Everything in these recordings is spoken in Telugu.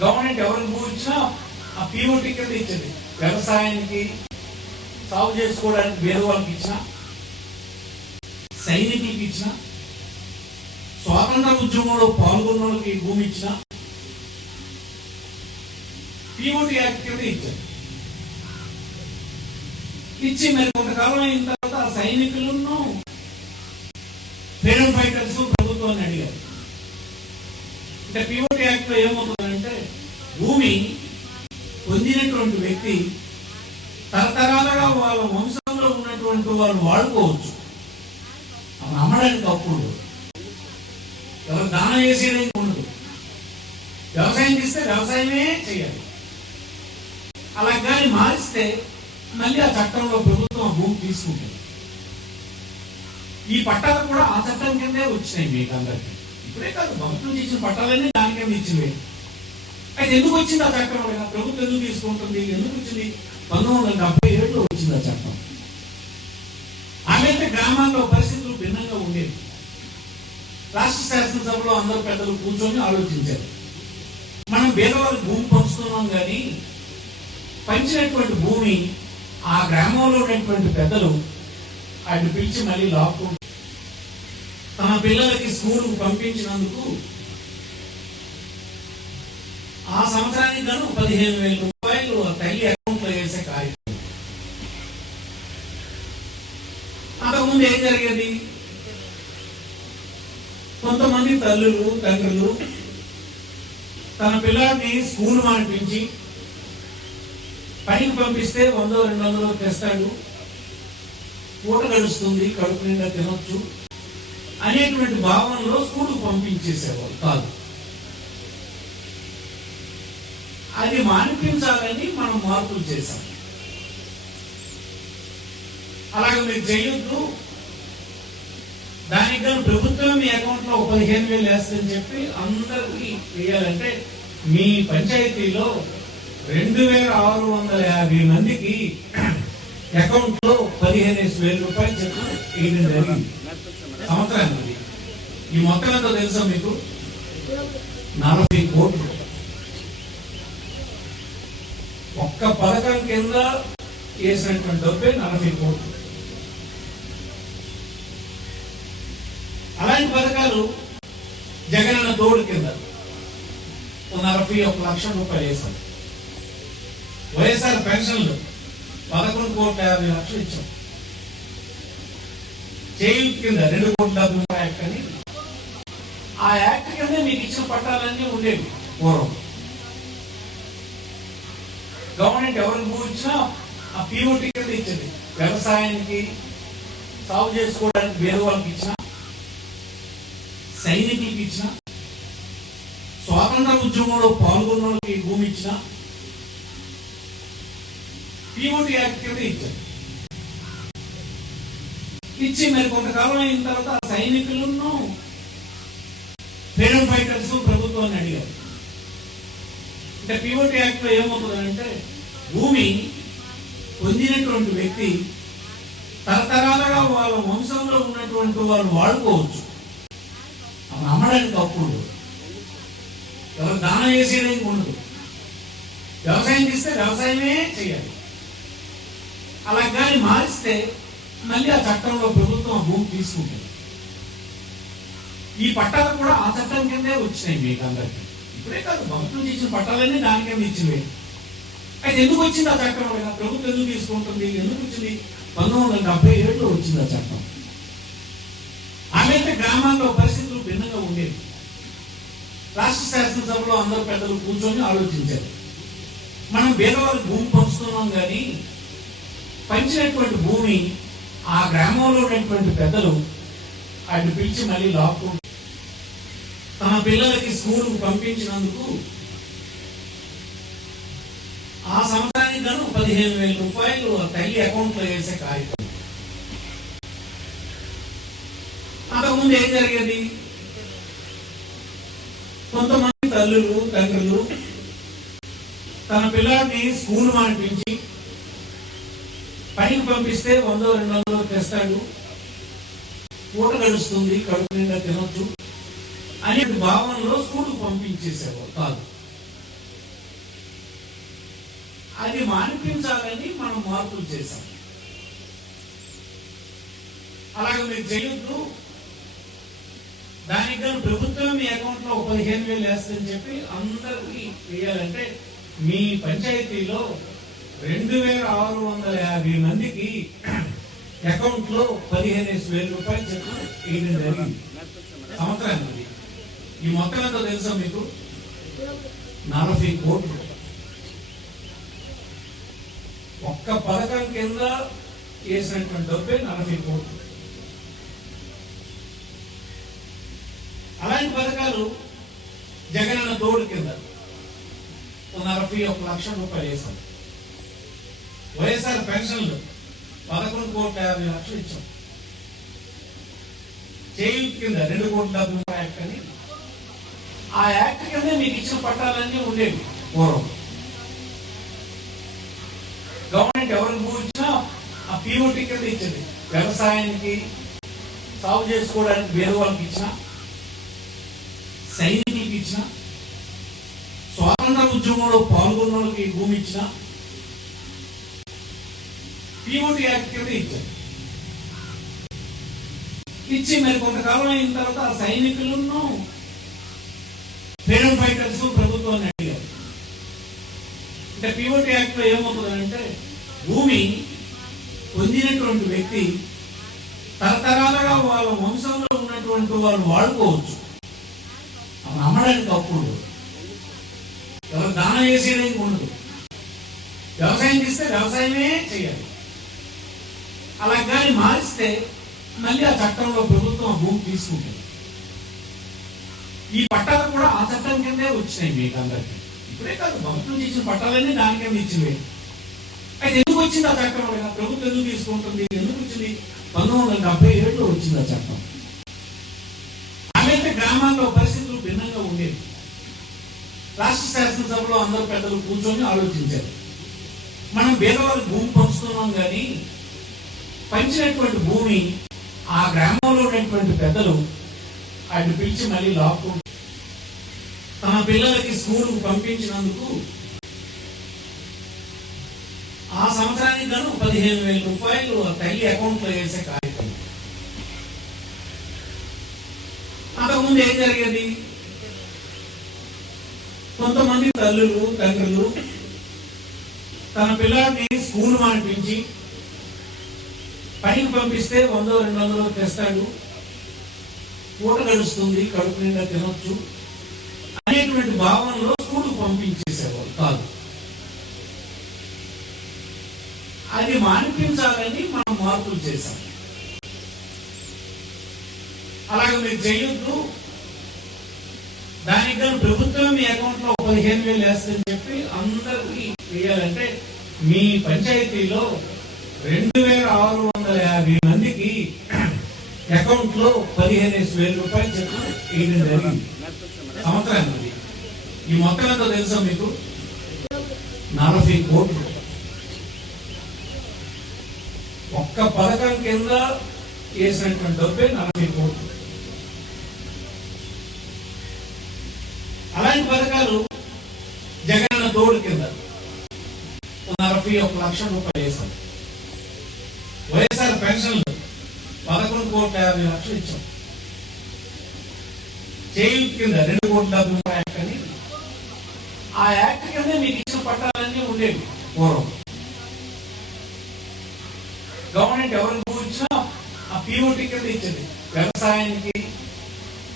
గవర్నమెంట్ ఎవరికి భూమి ఇచ్చినా ఆ పీఓటీ కింద ఇచ్చింది. వ్యవసాయానికి సాగు చేసుకోవడానికి వేరే వాళ్ళకి ఇచ్చిన, సైనికులకి ఇచ్చిన, స్వాతంత్ర ఉద్యమంలో పాల్గొన్న వాళ్ళకి భూమి ఇచ్చిన పీఓటీ యాక్ట్ కింద ఇచ్చారు. ఇచ్చి మరి కొంతకాలం అయిన తర్వాత ఆ సైనికులను ఫ్రీడమ్ ఫైటర్స్ ప్రభుత్వాన్ని అడిగారు. అంటే పీఓటీ యాక్ట్ లో ఏమవుతుందంటే భూమి పొందినటువంటి వ్యక్తి తరతరాలుగా వాళ్ళ వంశంలో ఉన్నటువంటి వాళ్ళు వాడుకోవచ్చు, అమ్మడానికి అప్పుడు ఎవరు దానం చేసేది ఉండదు. వ్యవసాయం చేస్తే వ్యవసాయమే చేయాలి. అలా కానీ మారిస్తే మళ్ళీ ఆ చట్టంలో ప్రభుత్వం భూమి తీసుకుంటుంది. ఈ పట్టాలు కూడా ఆ చట్టం కిందే వచ్చినాయి మీకు అందరికి. ఇప్పుడే కాదు, ప్రభుత్వం ఇచ్చిన పట్టాలన్నీ దాని కింద ఇచ్చినవి. అయితే ఎందుకు వచ్చింది ఆ చట్టం? ప్రభుత్వం ఎందుకు తీసుకుంటుంది? ఎందుకు వచ్చింది? 1977లో వచ్చింది ఆ చట్టం. ఆమెతే గ్రామాల్లో పరిస్థితులు భిన్నంగా ఉండేవి. రాష్ట్ర శాసనసభలో అందరూ పెద్దలు కూర్చొని ఆలోచించారు. మనం పేదవాళ్ళకి భూమి పంచుతున్నాం కానీ పంచినటువంటి భూమి ఆ గ్రామంలో ఉన్నటువంటి పెద్దలు ఆయన పిలిచి మళ్ళీ లాక్కు తమ పిల్లలకి స్కూల్కు పంపించినందుకు ఆ సంవత్సరానికి గాను 15,000 రూపాయలు తల్లి అకౌంట్ లో వేసే కార్యక్రమం. అంతకుముందు ఏం జరిగేది? కొంతమంది తల్లులు తండ్రులు తన పిల్లాడిని స్కూల్ మానిపించి పనికి పంపిస్తే 100-200 తెస్తాడు, పూట గడుస్తుంది, కడుపు నిండా తినొచ్చు అనేటువంటి భావనలో స్కూల్కు పంపించేసేవాళ్ళు కాదు. అది మానిపించాలని మనం మార్పులు చేశాం. అలాగే మీరు చేయొద్దు, దానికి కానీ ప్రభుత్వం మీ అకౌంట్ లో 15,000 వేస్తుందని చెప్పి అందరికి వేయాలంటే మీ పంచాయతీలో 2,650 మందికి అకౌంట్ లో 15,000 రూపాయలు చెప్పి వేయడం జరిగింది సంవత్సరానికి. ఈ మొత్తం ఎంతో తెలుసా మీకు? 40 కోట్లు. ఒక్క పథకం కింద వేసినటువంటి డబ్బే 40 కోట్లు. అలాంటి పథకాలు జగనన్న తోడు కింద 41 లక్షల రూపాయలు వేశారు. వైఎస్ఆర్ పెన్షన్లు 11,50,00,000 ఇచ్చాం. చేయూత్ కింద 2,70,00,000 యాక్ట్ అని, ఆ యాక్ట్ కింద మీకు ఇచ్చిన పట్టాలన్నీ ఉండేవి పూర్వం. గవర్నమెంట్ ఎవరికి భూమి ఇచ్చినా ఆ పీఓటీ కింద ఇచ్చింది. వ్యవసాయానికి సాగు చేసుకోవడానికి వేరే వాళ్ళకి ఇచ్చిన, సైనికులకి ఇచ్చిన, స్వాతంత్ర ఉద్యమంలో పాల్గొన్న వాళ్ళకి భూమి ఇచ్చిన పీఓటీ యాక్ట్ కింద ఇచ్చారు. ఇచ్చి మరి కొంతకాలం అయిన తర్వాత ఆ సైనికులను ఫ్రీడమ్ ఫైటర్స్ ప్రభుత్వాన్ని అడిగారు. అంటే పీఓటీ యాక్ట్ లో ఏమవుతుందంటే భూమి పొందినటువంటి వ్యక్తి తరతరాలుగా వాళ్ళ వంశంలో ఉన్నటువంటి వాళ్ళు వాడుకోవచ్చు, అమ్మడానికి అప్పుడు ఎవరు దానం చేసేది ఉండదు. వ్యవసాయం చేస్తే వ్యవసాయమే చేయాలి. అలా కానీ మారిస్తే మళ్ళీ ఆ చట్టంలో ప్రభుత్వం భూమి తీసుకుంటుంది. ఈ పట్టాలు కూడా ఆ చట్టం కిందే వచ్చినాయి మీకు అందరికి. ఇప్పుడే కాదు, ప్రభుత్వం ఇచ్చిన పట్టాలన్నీ దాని కింద ఇచ్చినవి. అయితే ఎందుకు వచ్చింది ఆ చట్టం? ప్రభుత్వం ఎందుకు తీసుకుంటుంది? ఎందుకు వచ్చింది? 1977లో వచ్చింది ఆ చట్టం. ఆమెతే గ్రామాల్లో పరిస్థితులు భిన్నంగా ఉండేవి. రాష్ట్ర శాసనసభలో అందరూ పెద్దలు కూర్చొని ఆలోచించారు. మనం పేదవాళ్ళకి భూమి పంచుతున్నాం కానీ పంచినటువంటి భూమి ఆ గ్రామంలో ఉన్నటువంటి పెద్దలు ఆయన పిలిచి మళ్ళీ లాక్కు తమ పిల్లలకి స్కూల్కు పంపించినందుకు ఆ సంవత్సరానికి గాను 15,000 రూపాయలు తల్లి అకౌంట్ లో వేసే కార్యక్రమం. అంతకుముందు ఏం జరిగేది? కొంతమంది తల్లులు తండ్రులు తన పిల్లాడిని స్కూల్ మానిపించి పనికి పంపిస్తే 100-200 తెస్తాడు, పూట గడుస్తుంది, కడుపు నిండా తినొచ్చు అనే భావనలో స్కూల్కు పంపించేసేవారు కాదు. అది మానిపించాలని మనం మార్పులు చేశాం. అలాగే మీరు చేయొద్దు, దానికి కానీ ప్రభుత్వం మీ అకౌంట్ లో 15,000 వేస్తుందని చెప్పి అందరికి వేయాలంటే మీ పంచాయతీలో 2,650 మందికి అకౌంట్ లో 15,000 రూపాయలు చెప్పి వేయడం జరిగింది సంవత్సరానికి. ఈ మొత్తం ఎంతో తెలుసా మీకు? 40 కోట్లు. ఒక్క పథకం కింద వేసినటువంటి డబ్బే 40 కోట్లు. అలాంటి పథకాలు జగనన్న తోడు కింద 41 లక్షల రూపాయలు వేశాం. వైఎస్ఆర్ పెన్షన్లు 11,50,00,000 ఇచ్చాం. చేయూత్ కింద 2,70,00,000 యాక్ట్ అని, ఆ యాక్ట్ కింద మీకు ఇచ్చిన పట్టాలన్నీ ఉండేవి పూర్వం. గవర్నమెంట్ ఎవరికి భూ ఇచ్చినా ఆ పీఓటీ కింద ఇచ్చింది. వ్యవసాయానికి సాగు చేసుకోవడానికి వేరే వాళ్ళకి ఇచ్చిన, సైనికులకి ఇచ్చిన, స్వాతంత్ర ఉద్యమంలో పాల్గొన్న వాళ్ళకి భూమి ఇచ్చిన పీఓటీ యాక్ట్ కింద ఇచ్చారు. ఇచ్చి మరి కొంతకాలం అయిన తర్వాత ఆ సైనికులను ఫ్రీడమ్ ఫైటర్స్ ప్రభుత్వాన్ని అడిగారు. అంటే పీఓటీ యాక్ట్ లో ఏమవుతుందంటే భూమి పొందినటువంటి వ్యక్తి తరతరాలుగా వాళ్ళ వంశంలో ఉన్నటువంటి వాళ్ళు వాడుకోవచ్చు, అమ్మడానికి అప్పుడు ఎవరు దానం చేసేయడానికి ఉండదు. వ్యవసాయం చేస్తే వ్యవసాయమే చేయాలి. అలా కానీ మారిస్తే మళ్ళీ ఆ చట్టంలో ప్రభుత్వం ఆ భూమి తీసుకుంటుంది. ఈ పట్టాలు కూడా ఆ చట్టం కిందే వచ్చినాయి మీకు అందరికీ. ఇప్పుడే కాదు, ప్రభుత్వం ఇచ్చిన పట్టాలన్నీ దాని కింద ఇచ్చినవి. అయితే ఎందుకు వచ్చింది ఆ చట్టం? ప్రభుత్వం ఎందుకు తీసుకుంటుంది? ఎందుకు వచ్చింది? 1977లో వచ్చింది ఆ చట్టం. అలాగే గ్రామాల్లో పరిస్థితులు భిన్నంగా ఉండేవి. రాష్ట్ర శాసనసభలో అందరూ పెద్దలు కూర్చొని ఆలోచించారు. మనం పేదవాళ్ళకి భూమి పంచుతున్నాం కానీ పంచినటువంటి భూమి ఆ గ్రామంలో ఉన్నటువంటి పెద్దలు ఆయన పిలిచి మళ్ళీ లాక్కు తమ పిల్లలకి స్కూల్కు పంపించినందుకు ఆ సంవత్సరానికి గాను 15,000 రూపాయలు తల్లి అకౌంట్ లో వేసే కార్యక్రమం. అంతకుముందు ఏం జరిగేది? కొంతమంది తల్లులు తండ్రులు తన పిల్లాడిని స్కూల్ మానిపించి పనికి పంపిస్తే 100-200 తెస్తాడు, పూట గడుస్తుంది, కడుపు నిండా తినొచ్చు అనేటువంటి భావనలో స్కూల్ పంపించేసేవాళ్ళు కాదు. అది మానిపించాలని మనం మార్పులు చేశాం. అలాగే మీరు చేయొద్దు, దానికి కానీ ప్రభుత్వం మీ అకౌంట్ లో 15,000 వేస్తుందని చెప్పి అందరికి వేయాలంటే మీ పంచాయతీలో 2,650 మందికి అకౌంట్ లో 15,000 రూపాయలు చెప్పి వేయడం జరిగింది సంవత్సరానికి. ఈ మొత్తం ఎంతో తెలుసా మీకు? 40 కోట్లు. ఒక్క పథకం కింద వేసినటువంటి డబ్బే 40 కోట్లు. అలాంటి పథకాలు జగనన్న తోడు కింద 41 లక్షల రూపాయలు వేశాం. వైఎస్ఆర్ పెన్షన్లు 11,50,00,000 ఇచ్చాం. చేయూత్ కింద 2,70,00,000 యాక్ట్ అని, ఆ యాక్ట్ కింద మీకు ఇచ్చిన పట్టాలన్నీ ఉండేవి పూర్వం. గవర్నమెంట్ ఎవరికి భూ ఇచ్చినా ఆ పీఓటీ కింద ఇచ్చింది. వ్యవసాయానికి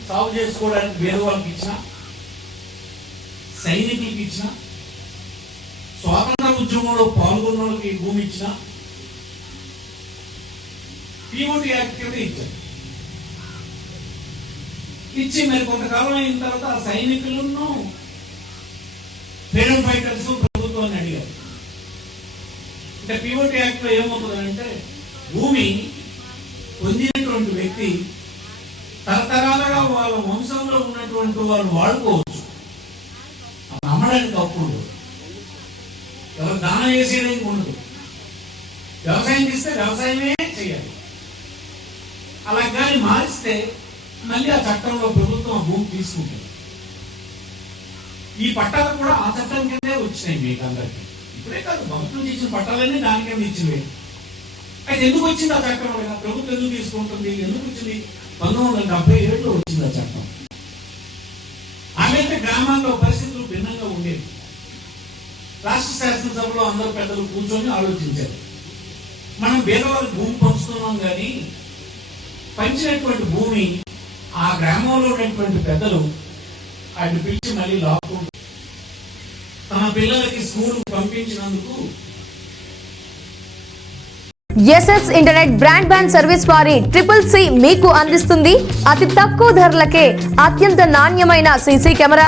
సాగు చేసుకోవడానికి వేరే వాళ్ళకి ఇచ్చిన, సైనికులకి ఇచ్చిన, స్వాతంత్ర ఉద్యమంలో పాల్గొన్న వాళ్ళకి భూమి ఇచ్చిన పీఓటీ యాక్ట్ కింద ఇచ్చారు. ఇచ్చి మరి కొంతకాలం అయిన తర్వాత ఆ సైనికులను ఫ్రీడమ్ ఫైటర్స్ ప్రభుత్వాన్ని అడిగారు. అంటే పీఓటీ యాక్ట్ లో ఏమవుతుందంటే భూమి పొందినటువంటి వ్యక్తి తరతరాలుగా వాళ్ళ వంశంలో ఉన్నటువంటి వాళ్ళు వాడుకోవచ్చు, అమ్మడానికి అప్పుడు ఎవరు దానం చేసేయడానికి ఉండదు. వ్యవసాయం చేస్తే వ్యవసాయమే చేయాలి. అలా కానీ మారిస్తే మళ్ళీ ఆ చట్టంలో ప్రభుత్వం ఆ భూమి తీసుకుంటుంది. ఈ పట్టాలు కూడా ఆ చట్టం కిందే వచ్చినాయి మీకు అందరికీ. ఇప్పుడే కాదు, ప్రభుత్వం చేసిన పట్టాలన్నీ దానికే ఇచ్చినవి. అయితే ఎందుకు వచ్చింది ఆ చట్టం? ప్రభుత్వం ఎందుకు తీసుకుంటుంది? ఎందుకు వచ్చింది? 1977లో వచ్చింది ఆ చట్టం. ఆమెతే గ్రామాల్లో పరిస్థితులు భిన్నంగా ఉండేవి. రాష్ట్ర శాసనసభలో అందరూ పెద్దలు కూర్చొని ఆలోచించారు. మనం పేదవాళ్ళకి భూమి పంచుతున్నాం కానీ పంచినటువంటి భూమి ఆ గ్రామంలో ఉన్నటువంటి పెద్దలు ఆయన పిలిచి మళ్ళీ లాక్కు తమ పిల్లలకి స్కూల్ పంపించినందుకు ఎస్ఎస్ ఇంటర్నెట్ బ్రాడ్బ్యాండ్ సర్వీస్ వారి CCC మీకు అందిస్తుంది అతి తక్కువ ధరలకే అత్యంత నాణ్యమైన సీసీ కెమెరా